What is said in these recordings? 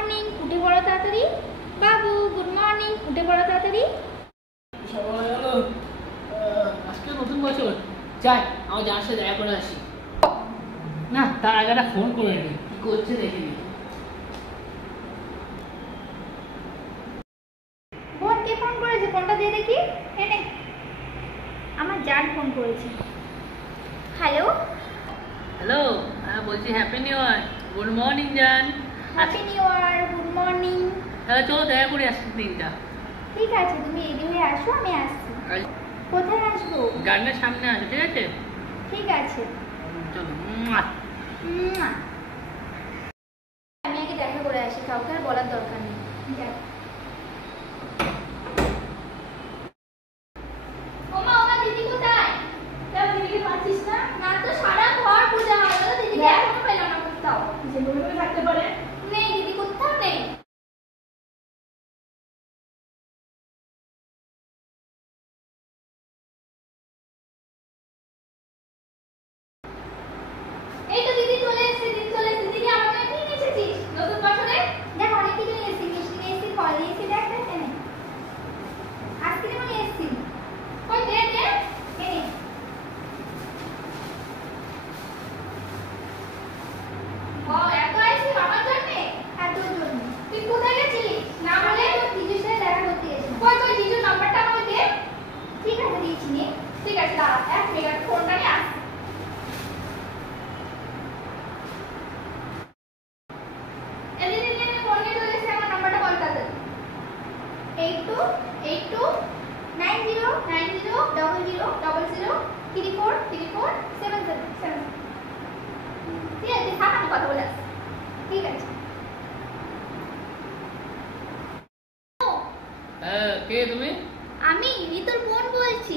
Morning, উঠে পড়ো তাড়াতাড়ি। বাবু গুড মর্নিং, উঠে পড়ো তাড়াতাড়ি। আজকে নতুন বছর, যাই আমার যার সাথে দেখা করে আসি। না, তার আগে একটা ফোন করে নি, কি করছে দেখে নি। বোন কে ফোন করেছে? ফোনটা দিয়ে দেখি। এনে আমার জান ফোন করেছে। হ্যালো হ্যালো, বলছি happy new year. Good morning জান। Happy new year, good morning. তাহলে চলো দেখা করি আজকের দিনটা। ঠিক আছে, তুমি রেডি হয়ে আসো, আমি আসছি। কোথায় আসবো? গার্ডেনের সামনে আসো, ঠিক আছে? ঠিক আছে, চলো। আমি আগে দেখা করে আসি, কাউকে আর বলার দরকার নেই। ওমা ওমা, দিদি কোথায়? কেউ দিদিকে পাচ্ছিস না? না তো, সারা ঘর পূজা হয়, তো দিদিকে এখনো পেলাম না কোথাও। যে ঘরে থাকতে পারে? নেই, দিদি কোথাও নেই। এই তো দিদি চলে এসেছে, দিদি চলে এসেছে। দিদি আমার জন্য কি নিয়ে এসেছিস নতুন বছরে? দেখ অনেক কিছু নিয়ে এসেছি, মিষ্টি নিয়ে এসেছি, ফল নিয়ে এসেছি, দেখ দেখ এনে আইসক্রিমও নিয়ে এসেছি। কই দে দে এনে। ও এত আইসক্রিম আমার জন্য? এত জন্য তুই কোথায় গেছিলিস? না বলে দিদির সাথে দেখা করতে গেছিলাম। কই কই দিদির নাম্বারটা আমাকে দে। ঠিক আছে দিয়েছি নে। ঠিক আছে দাঁড়া, এক মিনিট ফোনটা নিয়ে আসছি। কে তুমি? আমি তোর বোন বলছি,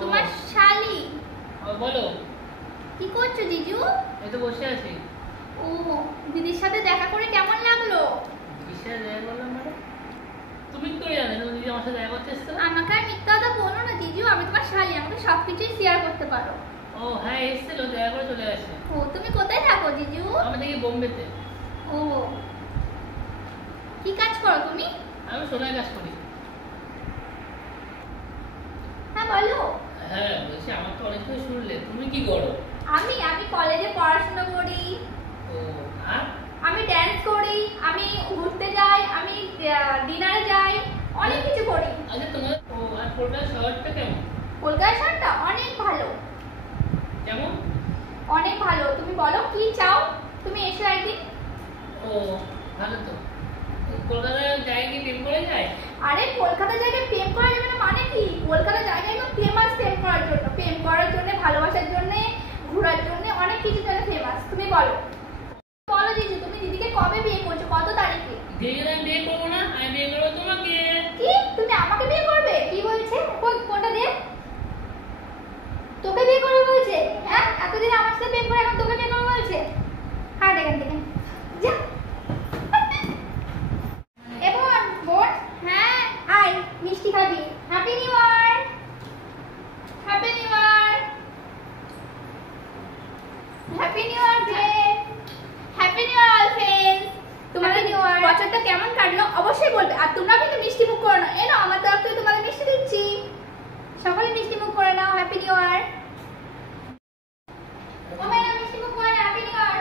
তোমার শালি। বলো। কি করছো জিজু? এই তো বসে আছি। ও, দিদির সাথে দেখা করে কেমন লাগলো? দিদির সাথে দেখা করলাম মানে? তুমি কি করে জানো দিদি আমার সাথে দেখা করতে এসেছে? আমাকে আর মিথ্যা কথা বলো না জিজু, আমি তোমার শালি, আমাকে সবকিছুই শেয়ার করতে পারো। ও হ্যাঁ, এসেছিল, দেখা করে চলে আসছে। ও, তুমি কোথায় থাকো জিজু? আমি দেখি বোম্বেতে। ও, কি কাজ করো তুমি? আমি সোনার কাজ করি। হ্যাঁ বলো। হ্যাঁ বলছি, আমার তো অনেক কিছু শুনলে, তুমি কি করো? আমি কলেজে পড়াশোনা করি। ও, আর আমি ড্যান্স করি, আমি ঘুরতে যাই, আমি ডিনারে যাই, অনেক কিছু করি। আচ্ছা তোমার আর কলকাতা শহরটা কেমন? কলকাতা শহরটা অনেক ভালো। কেমন? অনেক ভালো। তুমি বলো কি চাও, তুমি এসো একদিন। ও ভালো তো। কলকাতার জায়গায় কি প্রেম করে যায়? আরে কলকাতা জায়গায় প্রেম করা যাবে না মানে কি? কলকাতা জায়গায় একদম ফেমাস প্রেম করার জন্য, ভালোবাসার জন্য, ঘোরার জন্য, অনেক কিছুর জন্য ফেমাস। তুমি বলো বলো জিজু, তুমি দিদিকে কবে বিয়ে করছো, কত তারিখে? দিদিকে আমি বিয়ে করবো না, আমি বিয়ে করবো তোমাকে। কি, তুমি আমাকে বিয়ে করবে? কি বলছে? কোনটা দিয়ে? তোকে বিয়ে করবে বলছে? হ্যাঁ, এতদিন আমার সাথে প্রেম করে এখন তোকে বিয়ে করবে বলছে? হাট এখান থেকে যা। এবার বোন, হ্যাঁ আয়, মিষ্টি খাবি। Happy new year, happy new year, happy new your friend, happy new year friends. তোমাদের বছরটা কেমন কাটলো অবশ্যই বলবে, আর তোমরা কিন্তু মিষ্টি মুখ করো না। এই নাও আমার তরফ থেকে তোমাদের মিষ্টি দিচ্ছি, সকলে মিষ্টি মুখ করে নাও। হ্যাপি নিউ ইয়ার। ওমা না মিষ্টি মুখ করে, হ্যাপি নিউ ইয়ার।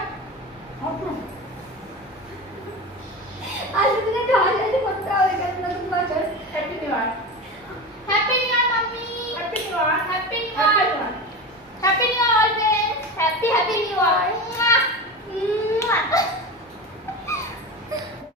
আজ দিনে তো হাজার করতে হবে, কেন নতুন বছর। হ্যাপি নিউ ইয়ার।